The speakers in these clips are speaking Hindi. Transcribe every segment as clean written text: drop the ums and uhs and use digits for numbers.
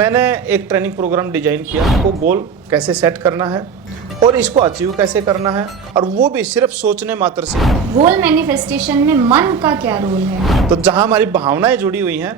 मैंने एक ट्रेनिंग प्रोग्राम डिजाइन किया, वो गोल कैसे सेट करना है और इसको अचीव कैसे करना है, और वो भी सिर्फ सोचने मात्र से। गोल मैनिफेस्टेशन में मन का क्या रोल है? तो जहाँ हमारी भावनाएं जुड़ी हुई हैं,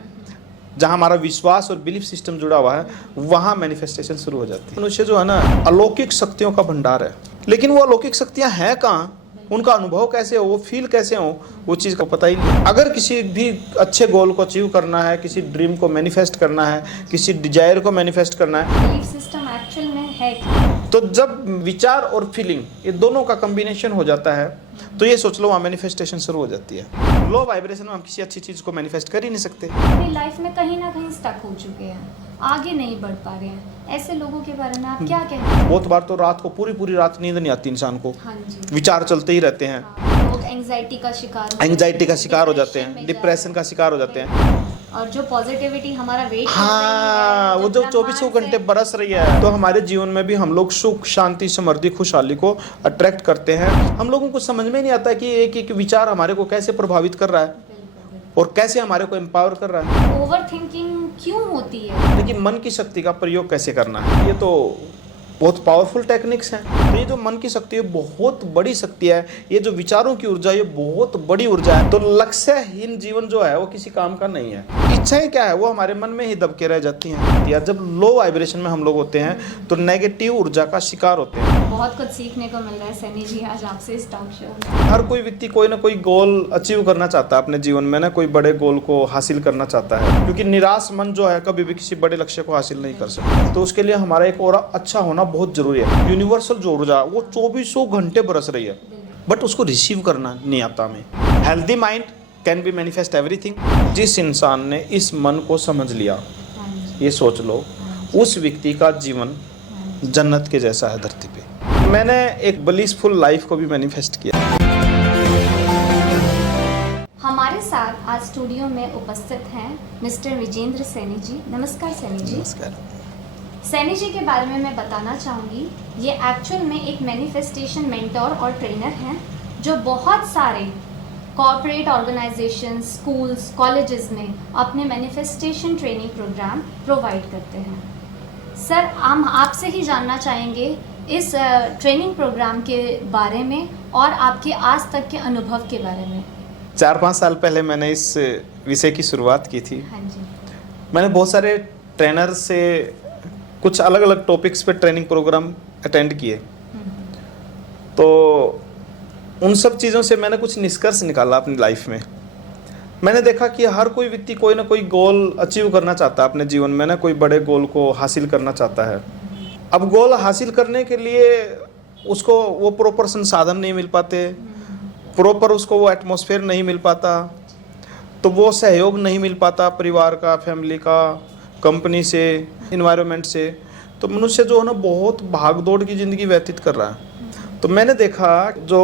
जहाँ हमारा विश्वास और बिलीफ सिस्टम जुड़ा हुआ है, वहाँ मैनिफेस्टेशन शुरू हो जाती है। मनुष्य जो है ना, अलौकिक शक्तियों का भंडार है, लेकिन वो अलौकिक शक्तियाँ हैं कहाँ, उनका अनुभव कैसे हो, वो फील कैसे हो, वो चीज़ का पता ही नहीं। अगर किसी भी अच्छे गोल को अचीव करना है, किसी ड्रीम को मैनिफेस्ट करना है, किसी डिजायर को मैनिफेस्ट करना है, बिलीफ सिस्टम एक्चुअल में है क्या? तो जब विचार और फीलिंग ये दोनों का कॉम्बिनेशन हो जाता है, तो ये सोच लो वहाँ मैनिफेस्टेशन शुरू हो जाती है। लो वाइब्रेशन में हम किसी अच्छी चीज़ को मैनिफेस्ट कर ही नहीं सकते। अपनी लाइफ में कहीं ना कहीं स्टक हो चुके हैं, आगे नहीं बढ़ पा रहे हैं, ऐसे लोगों के बारे में आप क्या कहते हैं? बहुत बार तो रात को पूरी रात नींद नहीं आती इंसान को, हाँ जी, विचार चलते ही रहते हैं, लोग एंजाइटी का शिकार हो जाते हैं, डिप्रेशन का शिकार हो जाते हैं। और जो पॉजिटिविटी हमारा वेट हाँ, वो जो 24 घंटे बरस रही है, तो हमारे जीवन में भी हम लोग सुख, शांति, समृद्धि, खुशहाली को अट्रैक्ट करते हैं। हम लोगों को समझ में नहीं आता कि एक एक विचार हमारे को कैसे प्रभावित कर रहा है और कैसे हमारे को एम्पावर कर रहा है। ओवर थिंकिंग क्यों होती है? लेकिन मन की शक्ति का प्रयोग कैसे करना है, ये तो बहुत पावरफुल टेक्निक्स हैं। तो ये जो मन की शक्ति है, बहुत बड़ी शक्ति है। ये जो विचारों की ऊर्जा है, ये बहुत बड़ी ऊर्जा है। तो लक्ष्यहीन जीवन जो है वो किसी काम का नहीं है। इच्छाएं क्या है, वो हमारे मन में ही दबके रह जाती हैं। या जब लो वाइब्रेशन में हम लोग होते हैं तो नेगेटिव ऊर्जा का शिकार होते हैं। बहुत कुछ सीखने को मिल रहा है सैनी जी आज आपसे इस टॉक शो में। हर कोई व्यक्ति कोई ना कोई गोल अचीव करना चाहता है अपने जीवन में, ना कोई बड़े गोल को हासिल करना चाहता है, क्योंकि निराश मन जो है कभी भी किसी बड़े लक्ष्य को हासिल नहीं कर सकता। तो उसके लिए हमारा एक और अच्छा होना बहुत जरूरी है। यूनिवर्सल जो ऊर्जा वो 24 घंटे बरस रही है, बट उसको रिसीव करना नहीं आता हमें। Healthy mind can be manifest everything. जिस इंसान ने इस मन को समझ लिया, ये सोच लो, उस व्यक्ति का जीवन जन्नत के जैसा है धरती पे। मैंने एक ब्लिसफुल लाइफ को भी मैनिफेस्ट किया। हमारे साथ आज स्टूडियो में उपस्थित हैं मिस्टर विजेंद्र सैनी जी। नमस्कार सैनी जी। नमस्कार। सैनी जी के बारे में मैं बताना चाहूँगी, ये एक्चुअल में एक मैनिफेस्टेशन मेंटोर और ट्रेनर हैं जो बहुत सारे कॉर्पोरेट ऑर्गेनाइजेशन, स्कूल्स, कॉलेजेस में अपने मैनिफेस्टेशन ट्रेनिंग प्रोग्राम प्रोवाइड करते हैं। सर, हम आपसे ही जानना चाहेंगे इस ट्रेनिंग प्रोग्राम के बारे में और आपके आज तक के अनुभव के बारे में। 4-5 साल पहले मैंने इस विषय की शुरुआत की थी। हाँ जी। मैंने बहुत सारे ट्रेनर से कुछ अलग अलग टॉपिक्स पे ट्रेनिंग प्रोग्राम अटेंड किए। तो उन सब चीज़ों से मैंने कुछ निष्कर्ष निकाला अपनी लाइफ में। मैंने देखा कि हर कोई व्यक्ति कोई ना कोई गोल अचीव करना चाहता है अपने जीवन में, ना कोई बड़े गोल को हासिल करना चाहता है। अब गोल हासिल करने के लिए उसको वो प्रॉपर संसाधन नहीं मिल पाते, प्रॉपर उसको वो एटमॉस्फेयर नहीं मिल पाता, तो वो सहयोग नहीं मिल पाता परिवार का, फैमिली का, कंपनी से, इन्वायरमेंट से। तो मनुष्य जो है ना, बहुत भाग दौड़ की ज़िंदगी व्यतीत कर रहा है। तो मैंने देखा जो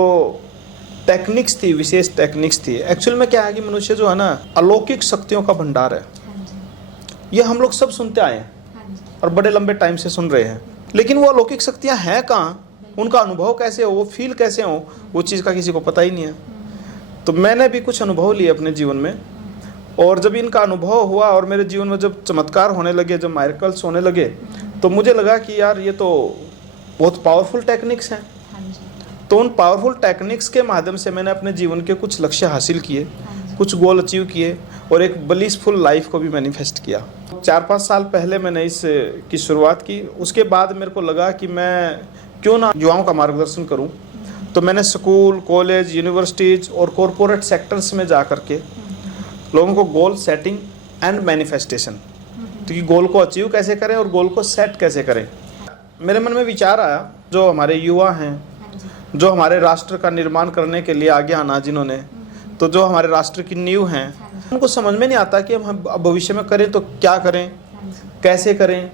टेक्निक्स थी, विशेष टेक्निक्स थी, एक्चुअल में क्या है कि मनुष्य जो है ना, अलौकिक शक्तियों का भंडार है। ये हम लोग सब सुनते आए हैं और बड़े लंबे टाइम से सुन रहे हैं, लेकिन वो अलौकिक शक्तियाँ हैं कहाँ, उनका अनुभव कैसे हो, वो फील कैसे हो, वो चीज़ का किसी को पता ही नहीं है। तो मैंने भी कुछ अनुभव लिए अपने जीवन में, और जब इनका अनुभव हुआ और मेरे जीवन में जब चमत्कार होने लगे, जब मायरकल्स होने लगे, तो मुझे लगा कि यार ये तो बहुत पावरफुल टेक्निक्स हैं। तो उन पावरफुल टेक्निक्स के माध्यम से मैंने अपने जीवन के कुछ लक्ष्य हासिल किए, कुछ गोल अचीव किए और एक ब्लिसफुल लाइफ को भी मैनिफेस्ट किया। 4-5 साल पहले मैंने इस की शुरुआत की। उसके बाद मेरे को लगा कि मैं क्यों ना युवाओं का मार्गदर्शन करूं। तो मैंने स्कूल, कॉलेज, यूनिवर्सिटीज़ और कॉरपोरेट सेक्टर्स में जा कर के लोगों को गोल सेटिंग एंड मैनिफेस्टेशन, तो कि गोल को अचीव कैसे करें और गोल को सेट कैसे करें। मेरे मन में विचार आया, जो हमारे युवा हैं, जो हमारे राष्ट्र का निर्माण करने के लिए आगे आना जिन्होंने, तो जो हमारे राष्ट्र की नींव हैं, उनको समझ में नहीं आता कि हम भविष्य में करें तो क्या करें, कैसे करें।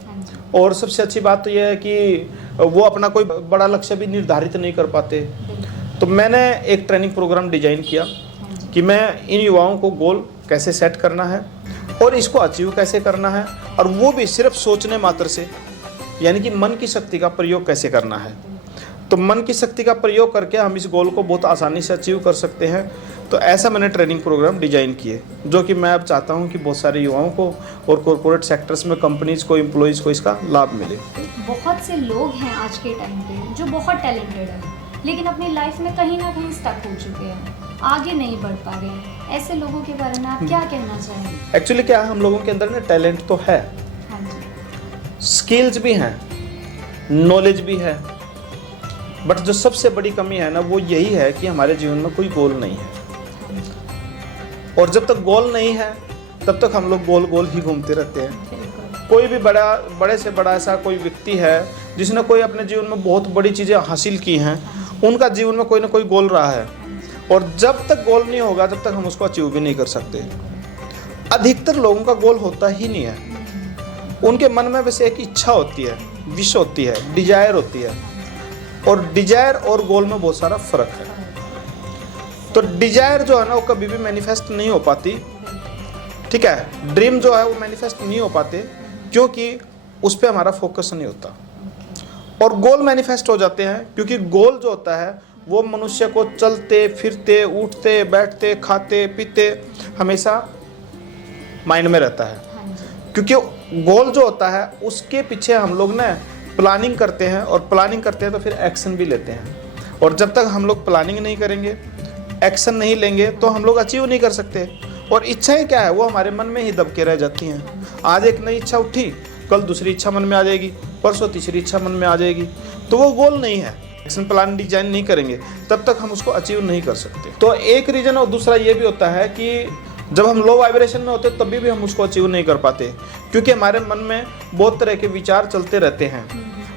और सबसे अच्छी बात तो यह है कि वो अपना कोई बड़ा लक्ष्य भी निर्धारित नहीं कर पाते। तो मैंने एक ट्रेनिंग प्रोग्राम डिजाइन किया कि मैं इन युवाओं को गोल कैसे सेट करना है और इसको अचीव कैसे करना है, और वो भी सिर्फ सोचने मात्र से, यानी कि मन की शक्ति का प्रयोग कैसे करना है। तो मन की शक्ति का प्रयोग करके हम इस गोल को बहुत आसानी से अचीव कर सकते हैं। तो ऐसा मैंने ट्रेनिंग प्रोग्राम डिजाइन किए, जो कि मैं अब चाहता हूं कि बहुत सारे युवाओं को और कॉर्पोरेट सेक्टर्स में कंपनीज को, एम्प्लॉइज़ को इसका लाभ मिले। बहुत से लोग हैं आज के टाइम पे जो बहुत टैलेंटेड हैं, लेकिन अपनी लाइफ में कहीं ना कहीं स्टक हो चुके हैं, आगे नहीं बढ़ पा रहे हैं। ऐसे लोगों के बारे में आप क्या कहना चाहेंगे? एक्चुअली क्या है, हम लोगों के अंदर ना टैलेंट तो है, हाँ जी, स्किल्स भी हैं, नॉलेज भी है, बट जो सबसे बड़ी कमी है ना वो यही है कि हमारे जीवन में कोई गोल नहीं है। और जब तक गोल नहीं है तब तक हम लोग गोल गोल ही घूमते रहते हैं। बिल्कुल। कोई भी बड़े से बड़ा ऐसा कोई व्यक्ति है जिसने कोई अपने जीवन में बहुत बड़ी चीज़ें हासिल की हैं, उनका जीवन में कोई ना कोई गोल रहा है, और जब तक गोल नहीं होगा तब तक हम उसको अचीव भी नहीं कर सकते। अधिकतर लोगों का गोल होता ही नहीं है, उनके मन में बस एक इच्छा होती है, विश होती है, डिजायर होती है, और डिजायर और गोल में बहुत सारा फर्क है। तो डिजायर जो है ना वो कभी भी मैनिफेस्ट नहीं हो पाती, ठीक है, ड्रीम जो है वो मैनिफेस्ट नहीं हो पाते क्योंकि उस पर हमारा फोकस नहीं होता। और गोल मैनिफेस्ट हो जाते हैं क्योंकि गोल जो होता है वो मनुष्य को चलते फिरते, उठते बैठते, खाते पीते हमेशा माइंड में रहता है। क्योंकि गोल जो होता है उसके पीछे हम लोग ना प्लानिंग करते हैं, और प्लानिंग करते हैं तो फिर एक्शन भी लेते हैं, और जब तक हम लोग प्लानिंग नहीं करेंगे, एक्शन नहीं लेंगे, तो हम लोग अचीव नहीं कर सकते। और इच्छाएं क्या है, वो हमारे मन में ही दबके रह जाती हैं। आज एक नई इच्छा उठी, कल दूसरी इच्छा मन में आ जाएगी, परसों तीसरी इच्छा मन में आ जाएगी, तो वो गोल नहीं है। एक्शन प्लान डिजाइन नहीं करेंगे तब तक हम उसको अचीव नहीं कर सकते। तो एक रीजन, और दूसरा ये भी होता है कि जब हम लो वाइब्रेशन में होते तभी भी हम उसको अचीव नहीं कर पाते, क्योंकि हमारे मन में बहुत तरह के विचार चलते रहते हैं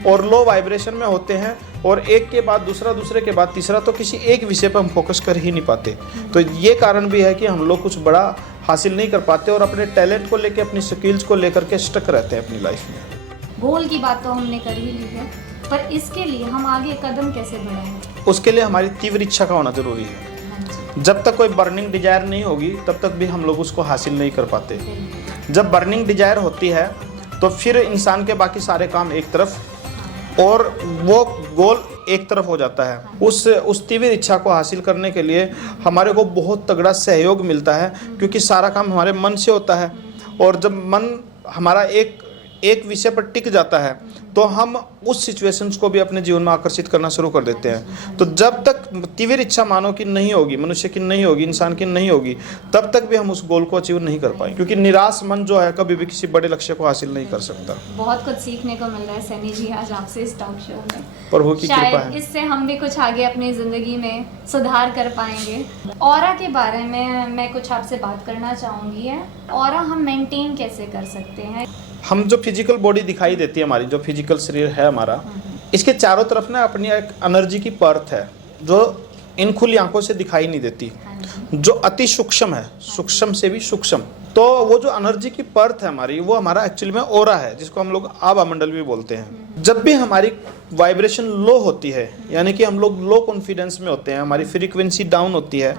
और लो वाइब्रेशन में होते हैं, और एक के बाद दूसरा, दूसरे के बाद तीसरा, तो किसी एक विषय पर हम फोकस कर ही नहीं पाते। तो ये कारण भी है कि हम लोग कुछ बड़ा हासिल नहीं कर पाते और अपने टैलेंट को लेकर, अपनी स्किल्स को लेकर के स्टक रहते हैं अपनी लाइफ में। गोल की बात तो हमने कर ही ली है, पर इसके लिए हम आगे कदम कैसे बढ़ाएं? उसके लिए हमारी तीव्र इच्छा का होना जरूरी है। जब तक कोई बर्निंग डिजायर नहीं होगी तब तक भी हम लोग उसको हासिल नहीं कर पाते। जब बर्निंग डिजायर होती है तो फिर इंसान के बाकी सारे काम एक तरफ और वो गोल एक तरफ हो जाता है। उस तीव्र इच्छा को हासिल करने के लिए हमारे को बहुत तगड़ा सहयोग मिलता है, क्योंकि सारा काम हमारे मन से होता है, और जब मन हमारा एक विषय पर टिक जाता है तो हम उस सिचुएशंस को भी अपने जीवन में आकर्षित करना शुरू कर देते हैं। तो जब तक तीव्र इच्छा मानव की नहीं होगी, मनुष्य की नहीं होगी, इंसान की नहीं होगी, तब तक भी हम उस गोल को अचीव नहीं कर पाएंगे, क्योंकि निराश मन जो है कभी भी किसी बड़े लक्ष्य को हासिल नहीं कर सकता। बहुत कुछ सीखने को मिल रहा है सैनी जी आज आपसे इस टॉक शो में। प्रभु की कृपा शायद है। इससे हम भी कुछ आगे अपनी जिंदगी में सुधार कर पाएंगे। ऑरा के बारे में मैं कुछ आपसे बात करना चाहूँगी। ऑरा हम मेंटेन कैसे कर सकते हैं? हम जो फिजिकल बॉडी दिखाई देती है, हमारी जो फिजिकल शरीर है हमारा, इसके चारों तरफ ना अपनी एक एनर्जी की परत है जो इन खुली आंखों से दिखाई नहीं देती, जो अति सूक्ष्म है, सूक्ष्म से भी सूक्ष्म। तो वो जो एनर्जी की परत है हमारी, वो हमारा एक्चुअली में ओरा है, जिसको हम लोग आभा मंडल भी बोलते हैं। जब भी हमारी वाइब्रेशन लो होती है, यानी कि हम लोग लो कॉन्फिडेंस में होते हैं, हमारी फ्रीक्वेंसी डाउन होती है,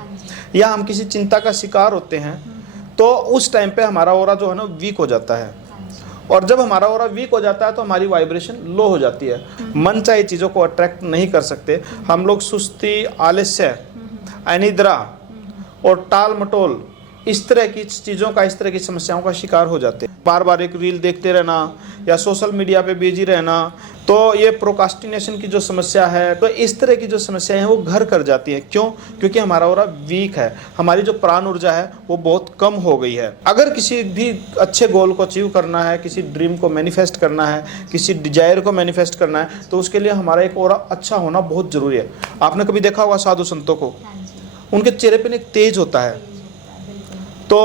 या हम किसी चिंता का शिकार होते हैं, तो उस टाइम पे हमारा ओरा जो है ना वीक हो जाता है। और जब हमारा ओरा वीक हो जाता है तो हमारी वाइब्रेशन लो हो जाती है, मन चाहे चीज़ों को अट्रैक्ट नहीं कर सकते। हम लोग सुस्ती, आलस्य, अनिद्रा और टाल मटोल, इस तरह की चीज़ों का, इस तरह की समस्याओं का शिकार हो जाते हैं। बार बार एक रील देखते रहना या सोशल मीडिया पे बिजी रहना, तो ये प्रोकास्टिनेशन की जो समस्या है, तो इस तरह की जो समस्याएं हैं वो घर कर जाती हैं। क्यों? क्योंकि हमारा ओरा वीक है, हमारी जो प्राण ऊर्जा है वो बहुत कम हो गई है। अगर किसी भी अच्छे गोल को अचीव करना है, किसी ड्रीम को मैनिफेस्ट करना है, किसी डिजायर को मैनिफेस्ट करना है, तो उसके लिए हमारा एक ओरा अच्छा होना बहुत ज़रूरी है। आपने कभी देखा होगा साधु संतों को, उनके चेहरे पर एक तेज होता है, तो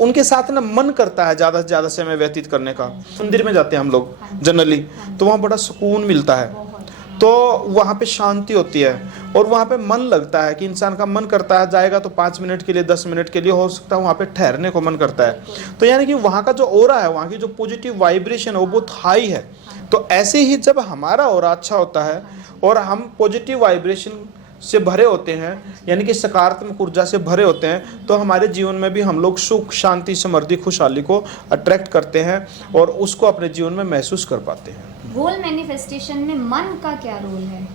उनके साथ ना मन करता है ज़्यादा से ज़्यादा समय व्यतीत करने का। मंदिर में जाते हैं हम लोग जनरली, तो वहाँ बड़ा सुकून मिलता है, तो वहाँ पे शांति होती है और वहाँ पे मन लगता है कि इंसान का मन करता है, जाएगा तो 5 मिनट के लिए, 10 मिनट के लिए, हो सकता है वहाँ पे ठहरने को मन करता है। तो यानी कि वहाँ का जो ओरा है, वहाँ की जो पॉजिटिव वाइब्रेशन है वो बहुत हाई है। तो ऐसे ही जब हमारा ओरा अच्छा होता है और हम पॉजिटिव वाइब्रेशन से भरे होते हैं, यानी कि सकारात्मक ऊर्जा से भरे होते हैं, तो हमारे जीवन में भी हम लोग सुख, शांति, समृद्धि, खुशहाली को अट्रैक्ट करते हैं और उसको अपने जीवन में महसूस कर पाते हैं। गोल मैनिफेस्टेशन में मन का क्या रोल है?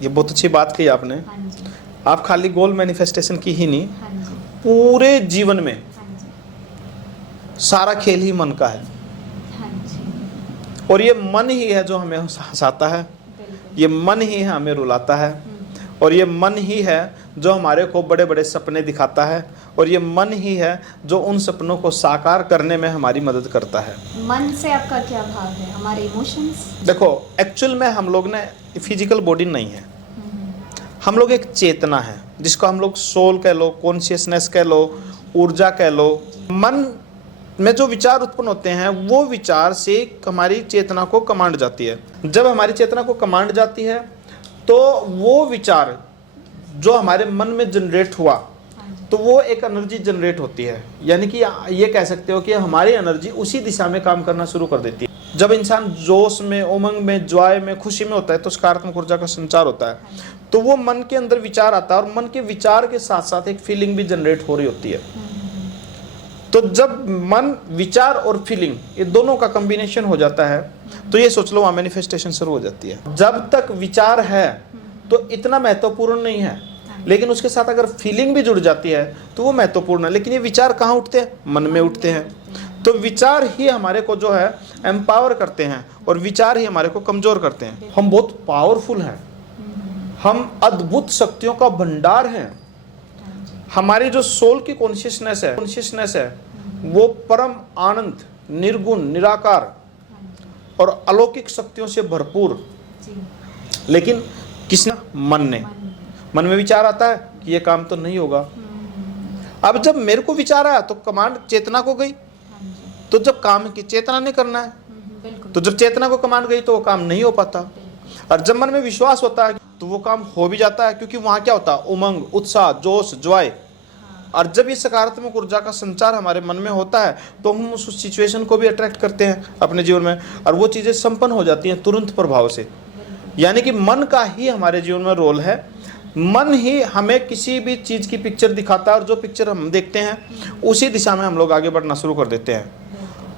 ये बहुत अच्छी बात कही आपने। हाँ जी। आप खाली गोल मैनिफेस्टेशन की ही नहीं, हाँ जी। पूरे जीवन में हाँ जी। सारा खेल ही मन का है। हाँ जी। और ये मन ही है जो हमें हंसाता है, बिल्कुल। ये मन ही है हमें रुलाता है, और ये मन ही है जो हमारे को बड़े बड़े सपने दिखाता है, और ये मन ही है जो उन सपनों को साकार करने में हमारी मदद करता है। मन से आपका क्या भाव है? हमारे इमोशंस? देखो, एक्चुअल में हम लोग ने फिजिकल बॉडी नहीं है, हम लोग एक चेतना है जिसको हम लोग सोल कह लो, कॉन्शियसनेस कह लो, ऊर्जा कह लो। मन में जो विचार उत्पन्न होते हैं वो विचार से हमारी चेतना को कमांड जाती है। जब हमारी चेतना को कमांड जाती है तो वो विचार जो हमारे मन में जनरेट हुआ तो वो एक एनर्जी जनरेट होती है, यानी कि ये कह सकते हो कि हमारी एनर्जी उसी दिशा में काम करना शुरू कर देती है। जब इंसान जोश में, उमंग में, जॉय में, खुशी में होता है तो सकारात्मक ऊर्जा का संचार होता है, तो वो मन के अंदर विचार आता है और मन के विचार के साथ साथ एक फीलिंग भी जनरेट हो रही होती है। तो जब मन, विचार और फीलिंग ये दोनों का कॉम्बिनेशन हो जाता है तो ये सोच लो वहाँ मैनिफेस्टेशन शुरू हो जाती है। जब तक विचार है तो इतना महत्वपूर्ण नहीं है, लेकिन उसके साथ अगर फीलिंग भी जुड़ जाती है तो वो महत्वपूर्ण है। लेकिन ये विचार कहाँ उठते हैं? मन में उठते हैं। तो विचार ही हमारे को जो है एम्पावर करते हैं और विचार ही हमारे को कमजोर करते हैं। हम बहुत पावरफुल हैं, हम अद्भुत शक्तियों का भंडार हैं। हमारी जो सोल की कॉन्शियसनेस है वो परम आनंद, निर्गुण, निराकार और अलौकिक शक्तियों से भरपूर। लेकिन किसने? मन में विचार आता है कि ये काम तो नहीं होगा। अब जब मेरे को विचार आया तो कमांड चेतना को गई, तो जब काम की चेतना ने करना है तो जब चेतना को कमांड गई तो वो काम नहीं हो पाता। और जब मन में विश्वास होता है तो वो काम हो भी जाता है, क्योंकि वहाँ क्या होता है? उमंग, उत्साह, जोश, जॉय। और जब ये सकारात्मक ऊर्जा का संचार हमारे मन में होता है तो हम उस सिचुएशन को भी अट्रैक्ट करते हैं अपने जीवन में, और वो चीज़ें संपन्न हो जाती हैं तुरंत प्रभाव से। यानी कि मन का ही हमारे जीवन में रोल है। मन ही हमें किसी भी चीज़ की पिक्चर दिखाता है और जो पिक्चर हम देखते हैं उसी दिशा में हम लोग आगे बढ़ना शुरू कर देते हैं।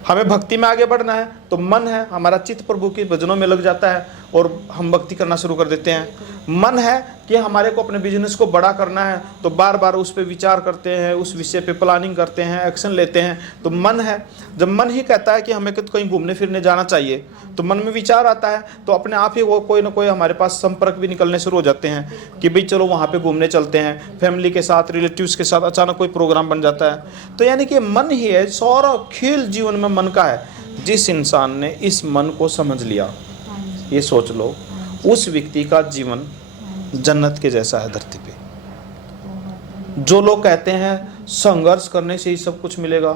हमें भक्ति में आगे बढ़ना है तो मन है हमारा चित्त प्रभु के भजनों में लग जाता है और हम भक्ति करना शुरू कर देते हैं। मन है कि हमारे को अपने बिजनेस को बड़ा करना है तो बार बार उस पर विचार करते हैं, उस विषय पे प्लानिंग करते हैं, एक्शन लेते हैं। तो मन है, जब मन ही कहता है कि हमें कहीं घूमने फिरने जाना चाहिए तो मन में विचार आता है तो अपने आप ही वो कोई ना कोई हमारे पास संपर्क भी निकलने शुरू हो जाते हैं कि भाई चलो वहाँ पे घूमने चलते हैं, फैमिली के साथ, रिलेटिव्स के साथ अचानक कोई प्रोग्राम बन जाता है। तो यानी कि मन ही है, सारा खेल जीवन में मन का है। जिस इंसान ने इस मन को समझ लिया, ये सोच लो उस व्यक्ति का जीवन जन्नत के जैसा है धरती पे। जो लोग कहते हैं संघर्ष करने से ही सब कुछ मिलेगा,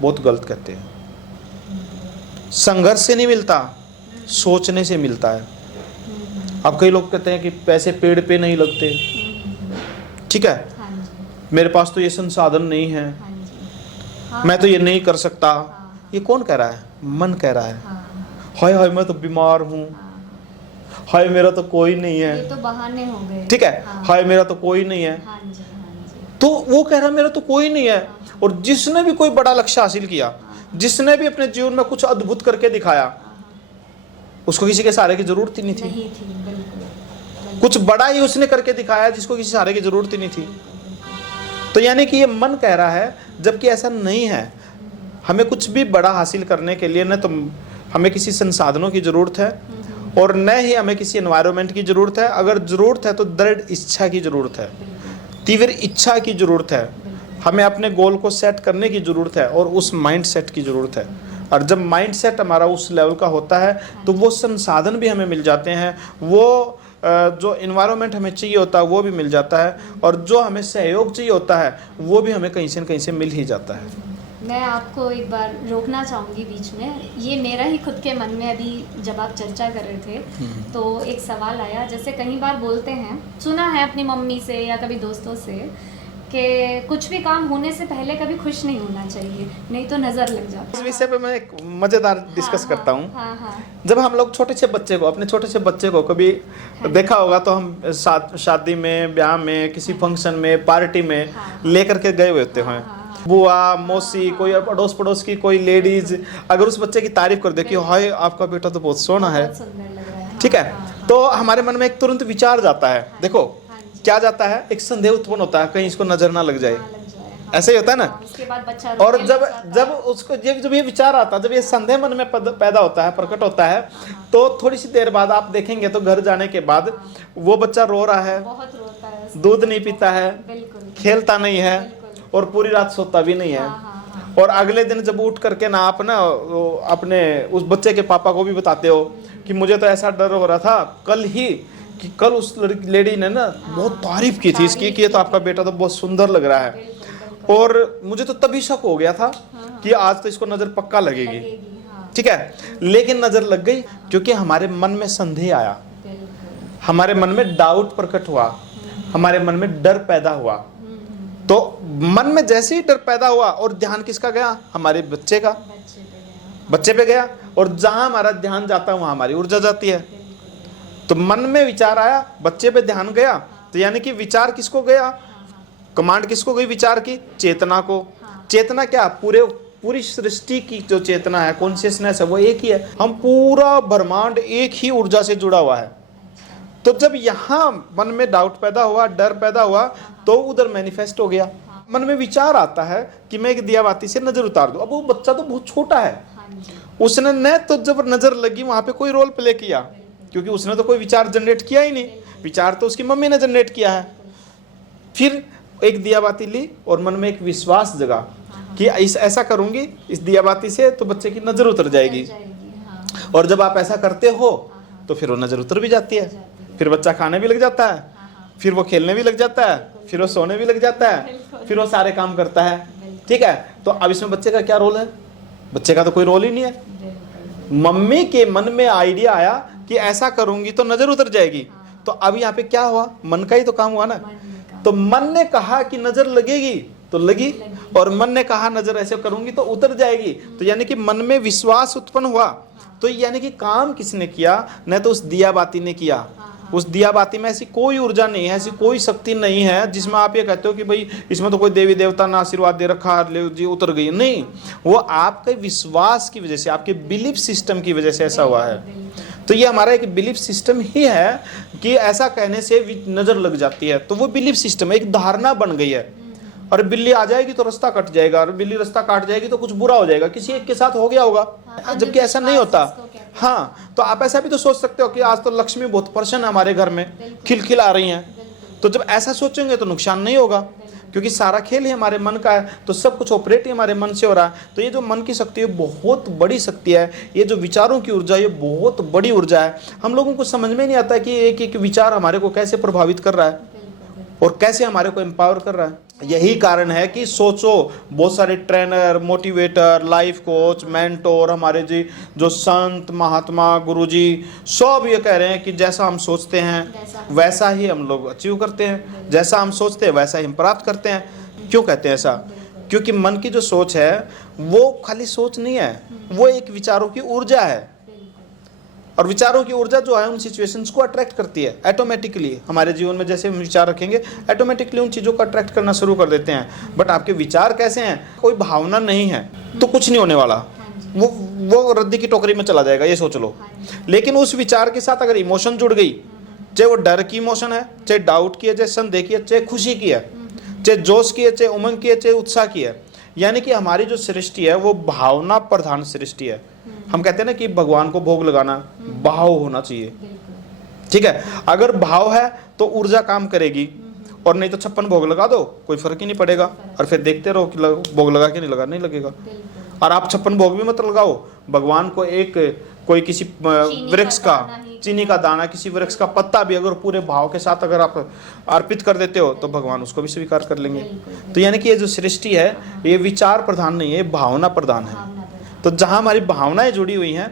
बहुत गलत कहते हैं। संघर्ष से नहीं मिलता, सोचने से मिलता है। अब कई लोग कहते हैं कि पैसे पेड़ पे नहीं लगते, ठीक है, मेरे पास तो ये संसाधन नहीं है, मैं तो ये नहीं कर सकता। ये कौन कह रहा है? मन कह रहा है। हाय हाय मैं तो बीमार हूँ, हाय मेरा तो कोई नहीं है, ये तो बहाने हो गए, ठीक है, हाय मेरा तो कोई नहीं है। तो वो कह रहा है मेरा तो कोई नहीं है। और जिसने भी कोई बड़ा लक्ष्य हासिल किया, जिसने भी अपने जीवन में कुछ अद्भुत करके दिखाया, उसको किसी के सहारे की जरूरत ही नहीं थी। बिल्कुल। कुछ बड़ा ही उसने करके दिखाया जिसको किसी सहारे की जरूरत ही नहीं थी। तो यानी कि ये मन कह रहा है, जबकि ऐसा नहीं है। हमें कुछ भी बड़ा हासिल करने के लिए न तो हमें किसी संसाधनों की ज़रूरत है और न ही हमें किसी एनवायरनमेंट की ज़रूरत है। अगर ज़रूरत है तो दृढ़ इच्छा की ज़रूरत है, तीव्र इच्छा की ज़रूरत है। हमें अपने गोल को सेट करने की ज़रूरत है और उस माइंड सेट की ज़रूरत है। और जब माइंड सेट हमारा उस लेवल का होता है तो वो संसाधन भी हमें मिल जाते हैं, वो जो इन्वायरमेंट हमें चाहिए होता है वो भी मिल जाता है, और जो हमें सहयोग चाहिए होता है वो भी हमें कहीं से न कहीं से मिल ही जाता है। मैं आपको एक बार रोकना चाहूँगी बीच में। ये मेरा ही खुद के मन में अभी जब आप चर्चा कर रहे थे तो एक सवाल आया। जैसे कई बार बोलते हैं, सुना है अपनी मम्मी से या कभी दोस्तों से कि कुछ भी काम होने से पहले कभी खुश नहीं होना चाहिए, नहीं तो नज़र लग जाती है। इस विषय पे मैं एक मज़ेदार डिस्कस करता हूँ। जब हम लोग छोटे से बच्चे को, अपने छोटे से बच्चे को कभी देखा होगा तो हम शादी में, ब्याह में, किसी फंक्शन में, पार्टी में लेकर के गए हुए होते हैं। बुआ, मौसी, कोई अड़ोस पड़ोस की कोई लेडीज अगर उस बच्चे की तारीफ कर दे कि हाय आपका बेटा तो बहुत सोना है, ठीक है, तो हमारे मन में एक तुरंत विचार जाता है, देखो हाँ जी। क्या जाता है, एक संदेह उत्पन्न होता है कहीं इसको नजर ना लग जाए, हाँ, लग जाए, हाँ। ऐसे ही होता है ना। हाँ, उसके बाद बच्चा और रोने जब लग जाता जब है। उसको जब ये विचार आता है, जब ये संदेह मन में पैदा होता है, प्रकट होता है, तो थोड़ी सी देर बाद आप देखेंगे तो घर जाने के बाद वो बच्चा रो रहा है, बहुत रोता है उसके दूध लिए, नहीं पीता है, बिल्कुल खेलता नहीं है, बिल्कुल। और पूरी रात सोता भी नहीं है। हाँ, हाँ, हाँ। और अगले दिन जब उठ करके ना आप ना वो अपने उस बच्चे के पापा को भी बताते हो कि मुझे तो ऐसा डर हो रहा था कल ही, कि कल उस लेडी ने ना बहुत तारीफ की थी इसकी कि ये तो आपका बेटा तो बहुत सुंदर लग रहा है, बिल्कुल, बिल्कुल। और मुझे तो तभी शक हो गया था हाँ, कि आज तो इसको नजर पक्का लगेगी। लगेगी, हाँ, ठीक है, लेकिन नजर लग गई क्योंकि हमारे मन में संदेह आया, बिल्कुल। हमारे मन में डाउट प्रकट हुआ, हमारे मन में डर पैदा हुआ। तो मन में जैसे ही डर पैदा हुआ और ध्यान किसका गया, हमारे बच्चे का, बच्चे पे गया, बच्चे पे गया, और जहां हमारा ध्यान जाता है वहां हमारी ऊर्जा जाती है। बिल्कुल। तो मन में विचार आया, बच्चे पे ध्यान गया, तो यानी कि विचार किसको गया, कमांड किसको गई विचार की, चेतना को। चेतना क्या, पूरी सृष्टि की जो चेतना है, कॉन्शियसनेस है, वो एक ही है। हम पूरा ब्रह्मांड एक ही ऊर्जा से जुड़ा हुआ है। तो जब यहाँ मन में डाउट पैदा हुआ, डर पैदा हुआ, तो उधर मैनिफेस्ट हो गया। मन में विचार आता है कि मैं एक दिया बाती से नजर उतार दूं। अब वो बच्चा तो बहुत छोटा है, हाँ जी, उसने न तो जब नजर लगी वहां पे कोई रोल प्ले किया, क्योंकि उसने तो कोई विचार जनरेट किया ही नहीं, विचार तो उसकी मम्मी ने जनरेट किया है। फिर एक दिया बाती ली और मन में एक विश्वास जगा कि ऐसा करूंगी इस दिया बाती से तो बच्चे की नजर उतर जाएगी। हाँ, और जब आप ऐसा करते हो तो फिर वो नजर उतर भी जाती है, फिर बच्चा खाने भी लग जाता है, फिर वो खेलने भी लग जाता है, फिर वो सोने भी लग जाता है, फिर वो सारे काम करता है। ठीक है, तो अब इसमें बच्चे का क्या रोल है, बच्चे का तो कोई रोल ही नहीं है। बिल्कुल। मम्मी के मन में आइडिया आया कि ऐसा करूंगी तो नजर उतर जाएगी, तो अब यहाँ पे क्या हुआ, मन का ही तो काम हुआ ना। तो मन ने कहा कि नजर लगेगी तो लगी, और मन ने कहा नजर ऐसे करूंगी तो उतर जाएगी, तो यानी कि मन में विश्वास उत्पन्न हुआ। तो यानी कि काम किसने किया, न तो उस दिया बाती ने किया। उस दिया बाती में ऐसी कोई ऊर्जा नहीं है, ऐसी कोई शक्ति नहीं है जिसमें आप ये कहते हो कि भाई इसमें तो कोई देवी देवता ने आशीर्वाद दे रखा, ले जी उतर गई। नहीं, वो आपके विश्वास की वजह से, आपके बिलीफ सिस्टम की वजह से ऐसा हुआ है। तो ये हमारा एक बिलीफ सिस्टम ही है कि ऐसा कहने से नजर लग जाती है। तो वो बिलीफ सिस्टम एक धारणा बन गई है, और बिल्ली आ जाएगी तो रास्ता कट जाएगा, और बिल्ली रास्ता काट जाएगी तो कुछ बुरा हो जाएगा, किसी एक के साथ हो गया होगा, जबकि ऐसा नहीं होता। हाँ, तो आप ऐसा भी तो सोच सकते हो कि आज तो लक्ष्मी बहुत प्रसन्न है हमारे घर में, खिलखिल आ रही हैं। तो जब ऐसा सोचेंगे तो नुकसान नहीं होगा, क्योंकि सारा खेल ही हमारे मन का है, तो सब कुछ ऑपरेट ही हमारे मन से हो रहा है। तो ये जो मन की शक्ति है बहुत बड़ी शक्ति है, ये जो विचारों की ऊर्जा ये बहुत बड़ी ऊर्जा है। हम लोगों को समझ में नहीं आता कि एक एक विचार हमारे को कैसे प्रभावित कर रहा है और कैसे हमारे को एम्पावर कर रहा है। यही कारण है कि सोचो, बहुत सारे trainer, motivator, life coach, mentor, हमारे जी जो संत महात्मा गुरुजी सब ये कह रहे हैं कि जैसा हम सोचते हैं वैसा ही हम लोग अचीव करते हैं, जैसा हम सोचते हैं वैसा ही हम प्राप्त करते हैं। क्यों कहते हैं ऐसा? क्योंकि मन की जो सोच है वो खाली सोच नहीं है, वो एक विचारों की ऊर्जा है, और विचारों की ऊर्जा जो है उन सिचुएशंस को अट्रैक्ट करती है ऑटोमेटिकली। हमारे जीवन में जैसे हम विचार रखेंगे ऑटोमेटिकली उन चीज़ों को अट्रैक्ट करना शुरू कर देते हैं। बट आपके विचार कैसे हैं, कोई भावना नहीं है तो कुछ नहीं होने वाला, वो रद्दी की टोकरी में चला जाएगा, ये सोच लो। लेकिन उस विचार के साथ अगर इमोशन जुड़ गई, चाहे वो डर की इमोशन है, चाहे डाउट की है, चाहे संदेह की है, चाहे खुशी की है, चाहे जोश की है, चाहे उमंग की है, चाहे उत्साह की है, यानी कि हमारी जो सृष्टि है वो भावना प्रधान सृष्टि है। हम कहते हैं ना कि भगवान को भोग लगाना भाव होना चाहिए। ठीक है, अगर भाव है तो ऊर्जा काम करेगी, और नहीं तो 56 भोग लगा दो कोई फर्क ही नहीं पड़ेगा, और फिर देखते रहो कि भोग लगा के नहीं लगेगा। और आप 56 भोग भी मत लगाओ, भगवान को एक कोई किसी वृक्ष का चीनी का दाना, किसी वृक्ष का पत्ता भी अगर पूरे भाव के साथ अगर आप अर्पित कर देते हो तो भगवान उसको भी स्वीकार कर लेंगे। तो यानी कि ये जो सृष्टि है ये विचार प्रधान नहीं है, भावना प्रधान है। तो जहाँ हमारी भावनाएं जुड़ी हुई हैं,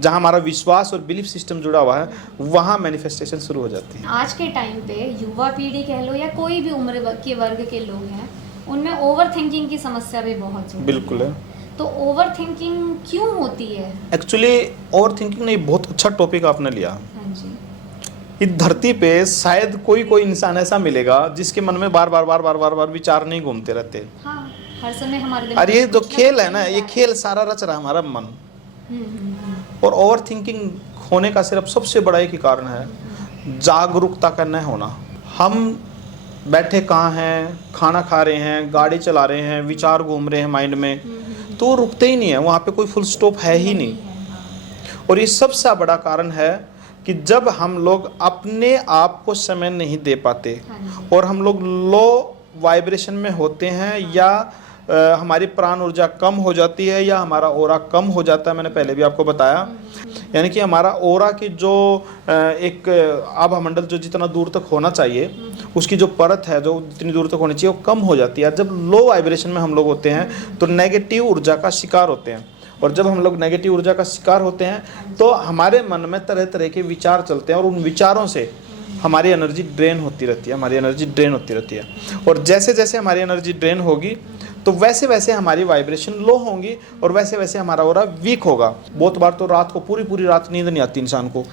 जहाँ हमारा विश्वास और बिलीफ सिस्टम जुड़ा हुआ है, वहाँ मैनिफेस्टेशन शुरू हो जाती है। आज के टाइम पे युवा पीढ़ी कह लो या कोई भी उम्र के वर्ग के लोग हैं, उनमें ओवर थिंकिंग की समस्या भी बहुत है। बिल्कुल है। तो ओवर थिंकिंग क्यों होती है? एक्चुअली ओवर थिंकिंग नहीं, बहुत अच्छा टॉपिक आपने लिया। हाँ जी। इस धरती पे शायद कोई इंसान ऐसा मिलेगा जिसके मन में बार बार विचार नहीं घूमते रहते। हाँ, हर समय हमारे दिल और ये में जो कुछ ना खेल कुछ है ना, ये चलता खेल सारा रच रहा है हमारा मन। और ओवर थिंकिंग होने का सिर्फ सबसे बड़ा एक ही कारण है, जागरूकता का न होना। हम बैठे कहाँ हैं, खाना खा रहे हैं, गाड़ी चला रहे हैं, विचार घूम रहे हैं माइंड में, तो वो रुकते ही नहीं है, वहाँ पे कोई फुल स्टॉप है ही नहीं। और ये सबसे बड़ा कारण है कि जब हम लोग अपने आप को समय नहीं दे पाते और हम लोग लो वाइब्रेशन में होते हैं, या हमारी प्राण ऊर्जा कम हो जाती है, या हमारा ऑरा कम हो जाता है। मैंने पहले भी आपको बताया, यानी कि हमारा ऑरा की जो एक आभामंडल जो जितना दूर तक होना चाहिए, उसकी जो परत है जो जितनी दूर तक होनी चाहिए वो कम हो जाती है। जब लो वाइब्रेशन में हम लोग होते हैं तो नेगेटिव ऊर्जा का शिकार होते हैं, और जब हम लोग नेगेटिव ऊर्जा का शिकार होते हैं तो हमारे मन में तरह तरह के विचार चलते हैं, और उन विचारों से हमारी एनर्जी ड्रेन होती रहती है, हमारी एनर्जी ड्रेन होती रहती है। और जैसे जैसे हमारी एनर्जी ड्रेन होगी तो वैसे वैसे हमारी वाइब्रेशन लो होंगी, और वैसे वैसे हमारा ऑरा वीक होगा। बहुत बार तो रात को पूरी रात नींद नहीं आती इंसान को,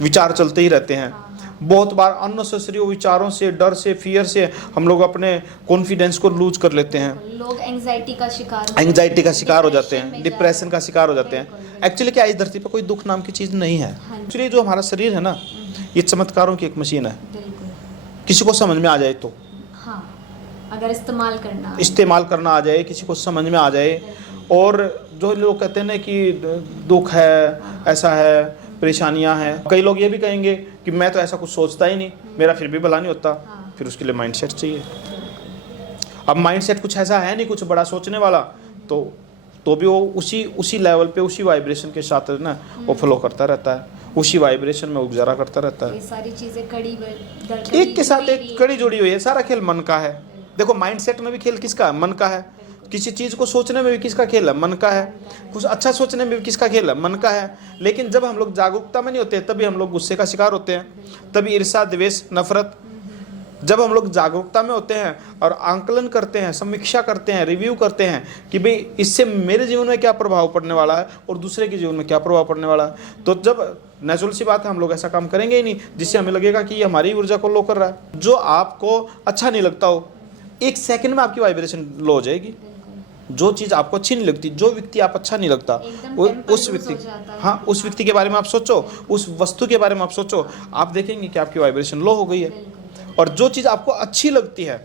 विचार चलते ही रहते हैं। बहुत बार अननेसेसरी विचारों से, डर से, फियर से हम लोग अपने कॉन्फिडेंस को लूज कर लेते हैं। लोग एंजाइटी का शिकार हो जाते हैं, डिप्रेशन का शिकार हो जाते हैं। एक्चुअली क्या, इस धरती पर कोई दुख नाम की चीज़ नहीं है। एक्चुअली जो हमारा शरीर है ना, ये चमत्कारों की एक मशीन है। किसी को समझ में आ जाए तो, अगर इस्तेमाल करना आ जाए, किसी को समझ में आ जाए। और जो लोग कहते हैं ना कि दुख है, ऐसा है, परेशानियां हैं, कई लोग ये भी कहेंगे कि मैं तो ऐसा कुछ सोचता ही नहीं, मेरा फिर भी भला नहीं होता। फिर उसके लिए माइंडसेट चाहिए। अब माइंडसेट कुछ ऐसा है नहीं कुछ बड़ा सोचने वाला, तो भी वो उसी लेवल पे, उसी वाइब्रेशन के साथ ना वो फ्लो करता रहता है, उसी वाइब्रेशन में गुजारा करता रहता है। ये सारी चीजें कड़ी एक के साथ एक कड़ी जुड़ी हुई है। सारा खेल मन का है। देखो, माइंडसेट में भी खेल किसका है? मन का है। किसी चीज़ को सोचने में भी किसका खेल है? मन का है। कुछ अच्छा सोचने में भी किसका खेल है? मन का है। लेकिन जब हम लोग जागरूकता में नहीं होते तभी हम लोग गुस्से का शिकार होते हैं, तभी ईर्ष्या, द्वेष, नफरत। जब हम लोग जागरूकता में होते हैं और आंकलन करते हैं, समीक्षा करते हैं, रिव्यू करते हैं कि भाई इससे मेरे जीवन में क्या प्रभाव पड़ने वाला है और दूसरे के जीवन में क्या प्रभाव पड़ने वाला है, तो जब नेचुरल सी बात है हम लोग ऐसा काम करेंगे ही नहीं जिससे हमें लगेगा कि ये हमारी ऊर्जा को लो कर रहा है। जो आपको अच्छा नहीं लगता हो, एक सेकंड में आपकी वाइब्रेशन लो हो जाएगी। जो चीज़ आपको अच्छी नहीं लगती, जो व्यक्ति आप अच्छा नहीं लगता, उस व्यक्ति के बारे में आप सोचो, उस वस्तु के बारे में आप सोचो, आप देखेंगे कि आपकी वाइब्रेशन लो हो गई है। और जो चीज़ आपको अच्छी लगती है,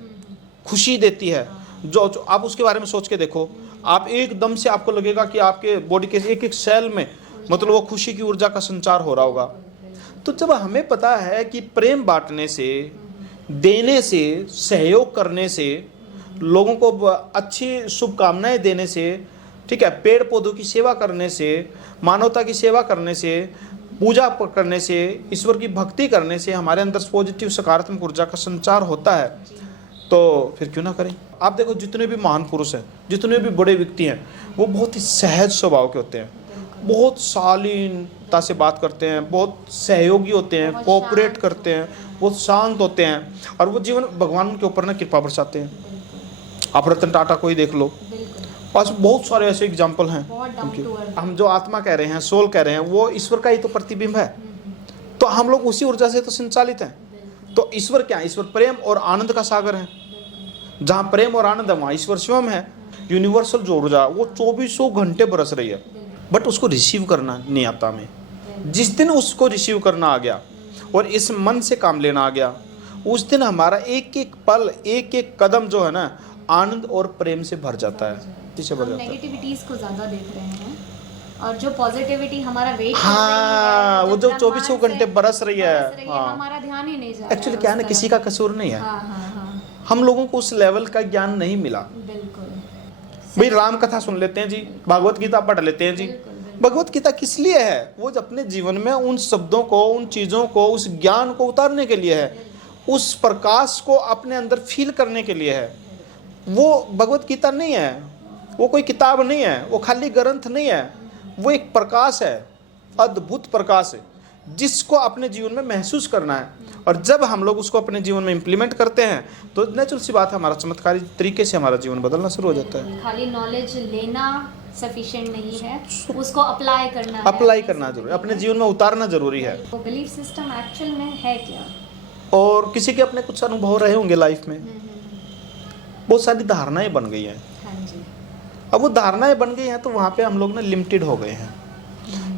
खुशी देती है, जो आप उसके बारे में सोच के देखो, आप एकदम से आपको लगेगा कि आपके बॉडी के एक एक सेल में मतलब वो खुशी की ऊर्जा का संचार हो रहा होगा। तो जब हमें पता है कि प्रेम बांटने से, देने से, सहयोग करने से, लोगों को अच्छी शुभकामनाएं देने से, ठीक है, पेड़ पौधों की सेवा करने से, मानवता की सेवा करने से, पूजा करने से, ईश्वर की भक्ति करने से हमारे अंदर पॉजिटिव सकारात्मक ऊर्जा का संचार होता है, तो फिर क्यों ना करें। आप देखो, जितने भी महान पुरुष हैं, जितने भी बड़े व्यक्ति हैं, वो बहुत ही सहज स्वभाव के होते हैं, बहुत शालीनता से बात करते हैं, बहुत सहयोगी होते हैं, कोऑपरेट करते हैं, बहुत शांत होते हैं, और वो जीवन भगवान उनके ऊपर ना कृपा बरसाते हैं। आप रतन टाटा को ही देख लो, पास बहुत सारे ऐसे एग्जाम्पल हैं। हम जो आत्मा कह रहे हैं, सोल कह रहे हैं, वो ईश्वर का ही तो प्रतिबिंब है। तो हम लोग उसी ऊर्जा से तो संचालित हैं। तो ईश्वर क्या है? ईश्वर प्रेम और आनंद का सागर है। जहाँ प्रेम और आनंद है वहाँ ईश्वर स्वयं है। यूनिवर्सल जो ऊर्जा वो 2400 घंटे बरस रही है, बट उसको रिसीव करना नहीं आता हमें। जिस दिन उसको रिसीव करना आ गया और इस मन से काम लेना आ गया, उस दिन हमारा एक एक पल, एक एक कदम जो है ना, आनंद और प्रेम से भर जाता है। नेगेटिविटीज को ज़्यादा देख रहे हैं, और जो पॉजिटिविटी हमारा वेट, हाँ, वो जो 2400 घंटे बरस रही है, हाँ, हमारा ध्यान ही नहीं जा रहा है। एक्चुअली क्या है ना, किसी का कसूर नहीं है। हाँ। हम लोगों को उस लेवल का ज्ञान नहीं मिला। बिल्कुल। भाई राम कथा सुन लेते हैं जी, भागवत गीता पढ़ लेते हैं जी। भगवत गीता किस लिए है? वो अपने जीवन में उन शब्दों को, उन चीज़ों को, उस ज्ञान को उतारने के लिए है, उस प्रकाश को अपने अंदर फील करने के लिए है। वो भगवत गीता नहीं है, वो कोई किताब नहीं है, वो खाली ग्रंथ नहीं है, वो एक प्रकाश है, अद्भुत प्रकाश है, जिसको अपने जीवन में महसूस करना है। और जब हम लोग उसको अपने जीवन में इम्प्लीमेंट करते हैं तो नेचुरल सी बात है, हमारा चमत्कारी तरीके से हमारा जीवन बदलना शुरू हो जाता है। खाली नॉलेज लेना सफिशिएंट नहीं है, उसको अप्लाई करना जरूरी है, अपने जीवन में उतारना जरूरी है। तो बिलीफ सिस्टम एक्चुअल में है क्या? और किसी के अपने कुछ अनुभव रहे होंगे लाइफ में, बहुत सारी धारणाएं बन गई हैं। हाँ जी। अब वो धारणाएं बन गई हैं तो वहाँ पे हम लोग ना लिमिटेड हो गए हैं।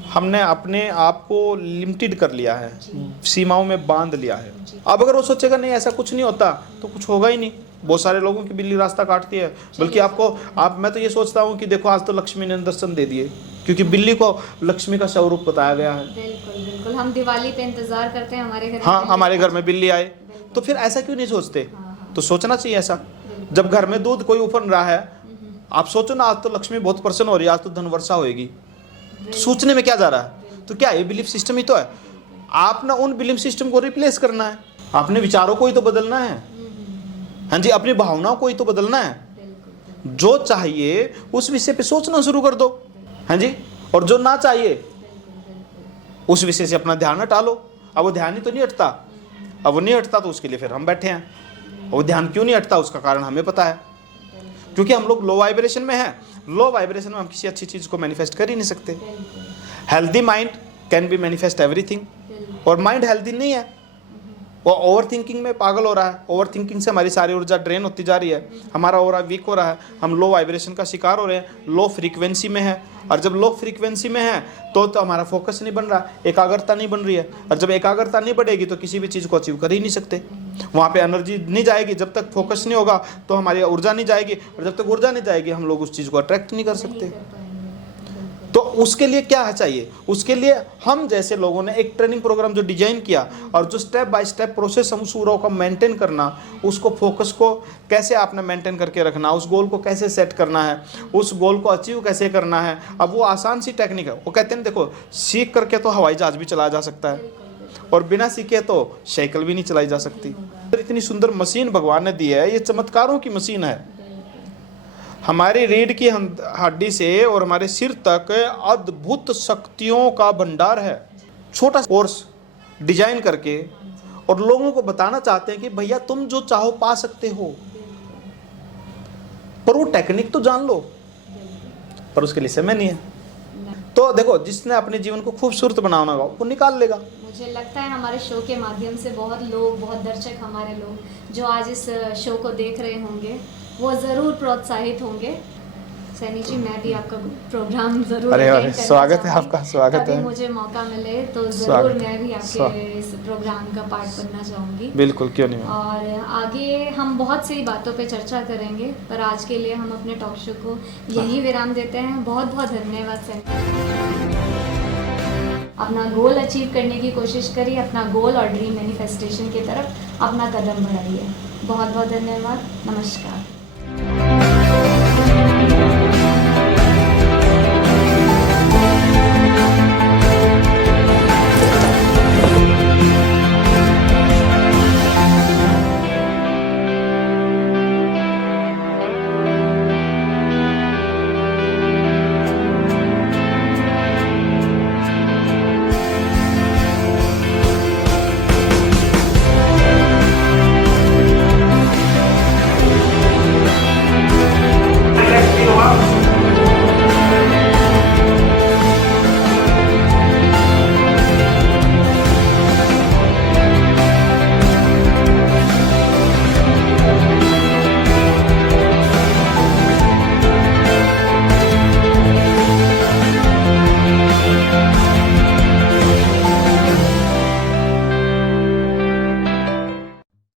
हमने अपने आप को लिमिटेड कर लिया है, जी। सीमाओं में बांध लिया है। जी। अब अगर वो सोचेगा नहीं ऐसा कुछ नहीं होता तो कुछ होगा ही नहीं। बहुत सारे लोगों की बिल्ली रास्ता काटती है, बल्कि मैं तो ये सोचता हूँ कि देखो आज तो लक्ष्मी ने दर्शन दे दिए, क्योंकि बिल्ली को लक्ष्मी का स्वरूप बताया गया है। बिल्कुल बिल्कुल, हम दिवाली पे इंतजार करते हैं हमारे घर में हाँ, बिल्ली हमारे घर आ में बिल्ली आए, बिल्कुल। तो फिर ऐसा क्यों नहीं सोचते? हाँ। तो सोचना चाहिए ऐसा। बिल्कुल। जब घर में दूध कोई उफन रहा है, आप सोचो ना आज तो लक्ष्मी बहुत प्रसन्न हो रही है, आज तो धन वर्षा होगी, तो सोचने में क्या जा रहा है? तो क्या ये बिलीफ सिस्टम ही तो है। आप ना उन बिलीफ सिस्टम को रिप्लेस करना है, अपने विचारों को ही तो बदलना है। हाँ जी, अपनी भावनाओं को ही तो बदलना है। बिल्कुल जो चाहिए उस विषय पे सोचना शुरू कर दो। हाँ जी, और जो ना चाहिए उस विषय से अपना ध्यान हटा लो। अब वो ध्यान ही तो नहीं हटता, अब वो नहीं हटता तो उसके लिए फिर हम बैठे हैं। वो ध्यान क्यों नहीं हटता उसका कारण हमें पता है, क्योंकि हम लोग लो वाइब्रेशन में हैं। लो वाइब्रेशन में हम किसी अच्छी चीज़ को मैनिफेस्ट कर ही नहीं सकते। Healthy mind can be manifest everything, और माइंड हेल्दी नहीं है, वो ओवर थिंकिंग में पागल हो रहा है। ओवर थिंकिंग से हमारी सारी ऊर्जा ड्रेन होती जा रही है, हमारा ऑरा वीक हो रहा है, हम लो वाइब्रेशन का शिकार हो रहे हैं, लो फ्रीक्वेंसी में है। और जब लो फ्रीक्वेंसी में है तो हमारा फोकस नहीं बन रहा, एकाग्रता नहीं बन रही है। और जब एकाग्रता नहीं बढ़ेगी तो किसी भी चीज़ को अचीव कर ही नहीं सकते। वहाँ पे एनर्जी नहीं जाएगी, जब तक फोकस नहीं होगा तो हमारी ऊर्जा नहीं जाएगी, और जब तक ऊर्जा नहीं जाएगी हम लोग उस चीज़ को अट्रैक्ट नहीं कर सकते। तो उसके लिए क्या चाहिए? उसके लिए हम जैसे लोगों ने एक ट्रेनिंग प्रोग्राम जो डिजाइन किया, और जो स्टेप बाय स्टेप प्रोसेस हम सूरों का मेंटेन करना, उसको फोकस को कैसे आपने मेंटेन करके रखना, उस गोल को कैसे सेट करना है, उस गोल को अचीव कैसे करना है। अब वो आसान सी टेक्निक है। वो कहते हैं देखो, सीख करके तो हवाई जहाज भी चलाया जा सकता है, और बिना सीखे तो साइकिल भी नहीं चलाई जा सकती। इतनी सुंदर मशीन भगवान ने दी है, ये चमत्कारों की मशीन है। हमारी रीढ़ की हड्डी से और हमारे सिर तक अद्भुत शक्तियों का भंडार है। छोटा कोर्स डिजाइन करके और लोगों को बताना चाहते हैं कि भैया तुम जो चाहो पा सकते हो, पर वो टेक्निक तो जान लो, पर उसके लिए समय नहीं है। तो देखो, जिसने अपने जीवन को खूबसूरत बनाना होगा वो निकाल लेगा। मुझे लगता है हमारे शो के माध्यम से बहुत लोग, बहुत दर्शक हमारे लोग जो आज इस शो को देख रहे होंगे वो ज़रूर प्रोत्साहित होंगे। सैनी जी, मैं भी आपका प्रोग्राम ज़रूर अरे अटेंड करना स्वागत है चाहूँगी। आपका, स्वागत कभी है। मुझे मौका मिले तो ज़रूर स्वागत। मैं भी आपके इस प्रोग्राम का पार्ट बनना चाहूँगी। बिल्कुल, क्यों नहीं। और आगे हम बहुत सी बातों पे चर्चा करेंगे, पर आज के लिए हम अपने टॉक शो को यहीं विराम देते हैं। बहुत बहुत धन्यवाद सैनी। अपना गोल अचीव करने की कोशिश करिए, अपना गोल और ड्रीम मैनिफेस्टेशन की तरफ अपना कदम बढ़ाइए। बहुत बहुत धन्यवाद। नमस्कार।